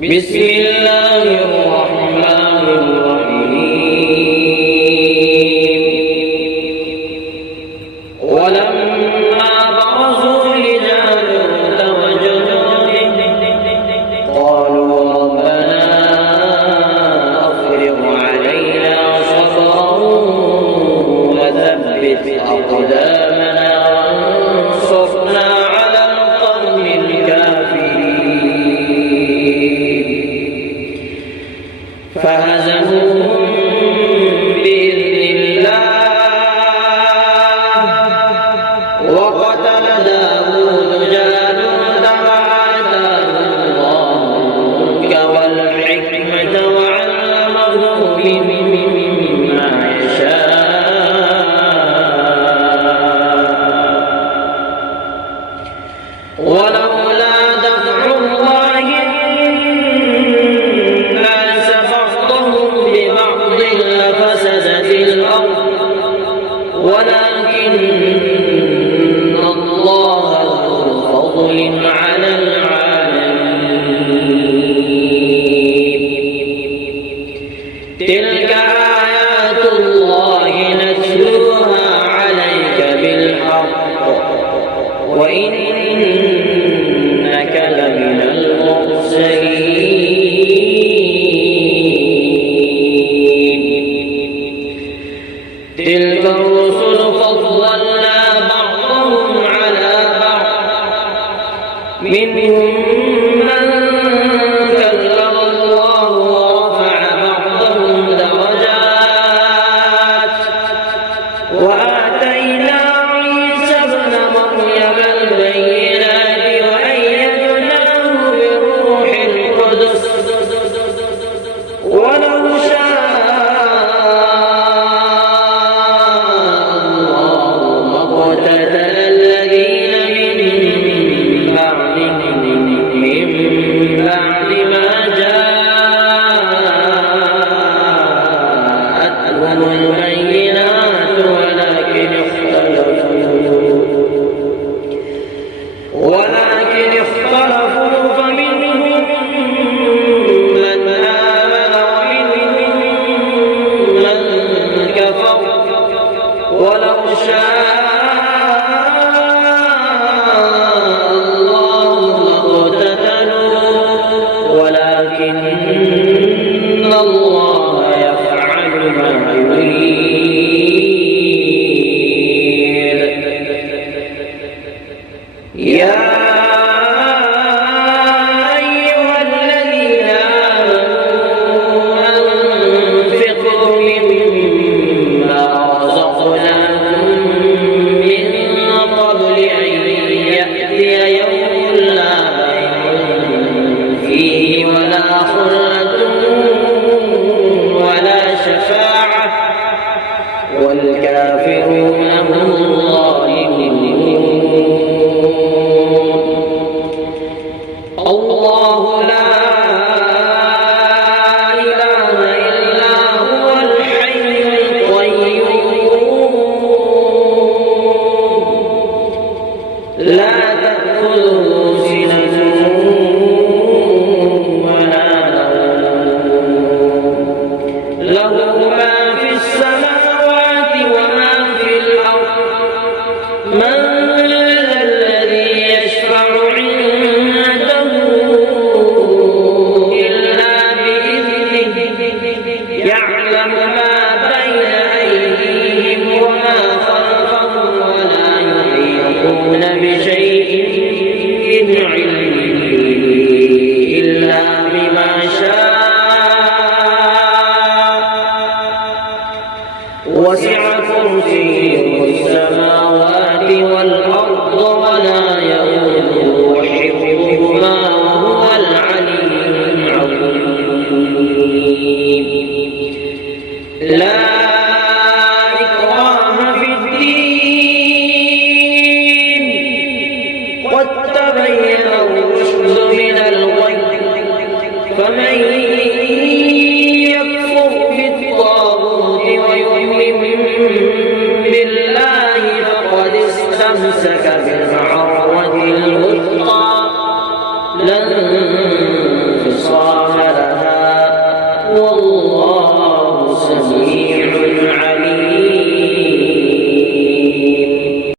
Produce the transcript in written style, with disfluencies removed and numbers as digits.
بسم الله الرحمن الرحيم ولما برزوا لجالوت وجنوده قالوا ربنا أفرغ علينا صبرا وثبت أقدامنا وانصرنا على القوم الكافرين فهزموهم بإذن الله وقتل داود جالوت وآتاه الله الملك والحكمة وعلمه مما يشاء ولولا دفع الله الناس بعضهم ببعض لفسدت الأرض ولكن الله ذو فضل على العالمين تلك آيات الله نتلوها عليك بالحق وإنك لمن المرسلين تلك الرسل فضلنا بعضهم على بعض منهم من كلم الله ورفع بعضهم درجات وآتينا عيسى ابن مريم البينات وأيدناه بروح القدس ولو شاء الله ما اقتتل الذين من بعد ما جاءتهم البينات ولكن اختلفوا فمنهم من آمن ومنهم من كفر ولو شاء الله لاقتتلوا ولكن الله يفعل ما يريد يا أيها الذين آمنوا أنفقوا مما رزقناكم من قبل أن يأتي يوم لا بيع فيه ولا خلة ولا شفاعة والكافرون هم الظالمون الله لا إله إلا هو الحي القيوم لا تأخذه سنة ولا نوم له ما في السماوات وما في الأرض من ذا الذي يشفع عنده إلا بإذنه يعلم ما بين أيديهم وما خلفهم ولا يحيطون بشيء من علمه إلا بما شاء وسع كرسيه السماوات والأرض ولا يؤوده حفظهما وهو العلي العظيم لا إكراه في الدين قد تبين الرشد من الغي فمن يكفر بالطاغوت ويؤمن بالله فقد استمسك بالعروة الوثقى